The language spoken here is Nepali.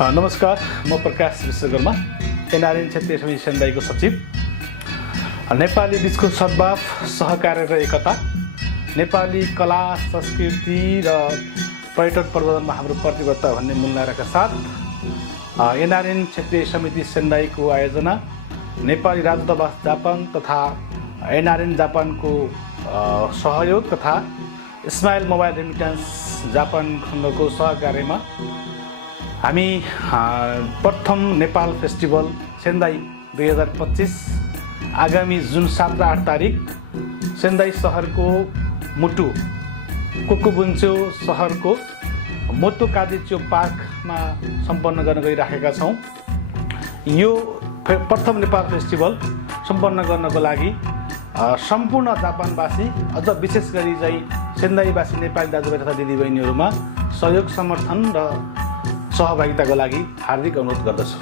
नमस्कार, म प्रकाश विश्वकर्मा, एनआरएन क्षेत्रीय समिति सेन्दाईको सचिव। नेपाली बीचको सद्भाव, सहकार्य र एकता, नेपाली कला, संस्कृति र पर्यटन प्रवर्धनमा हाम्रो प्रतिबद्धता भन्ने मूल नाराका साथ एनआरएन क्षेत्रीय समिति सेन्दाईको आयोजना, नेपाली राजदूतावास जापान तथा एनआरएन जापानको सहयोग तथा स्माइल मोबाइल रेमिटेन्स जापान खण्डको सहकार्यमा हामी प्रथम नेपाल फेस्टिभल सेन्दाई 2025 आगामी जुन 7 र 8 तारिक सेन्दाई सहरको मुटु कोकुबुन्चो सहरको मोतो कादिच्यो पार्कमा सम्पन्न गर्न गइराखेका छौँ। यो प्रथम नेपाल फेस्टिभल सम्पन्न गर्नको लागि सम्पूर्ण जापानवासी, अझ विशेष गरी चाहिँ सेन्दाईवासी नेपाली दाजुभाइ तथा दिदीबहिनीहरूमा सहयोग, समर्थन र सहभागिताको लागि हार्दिक अनुरोध गर्दछु।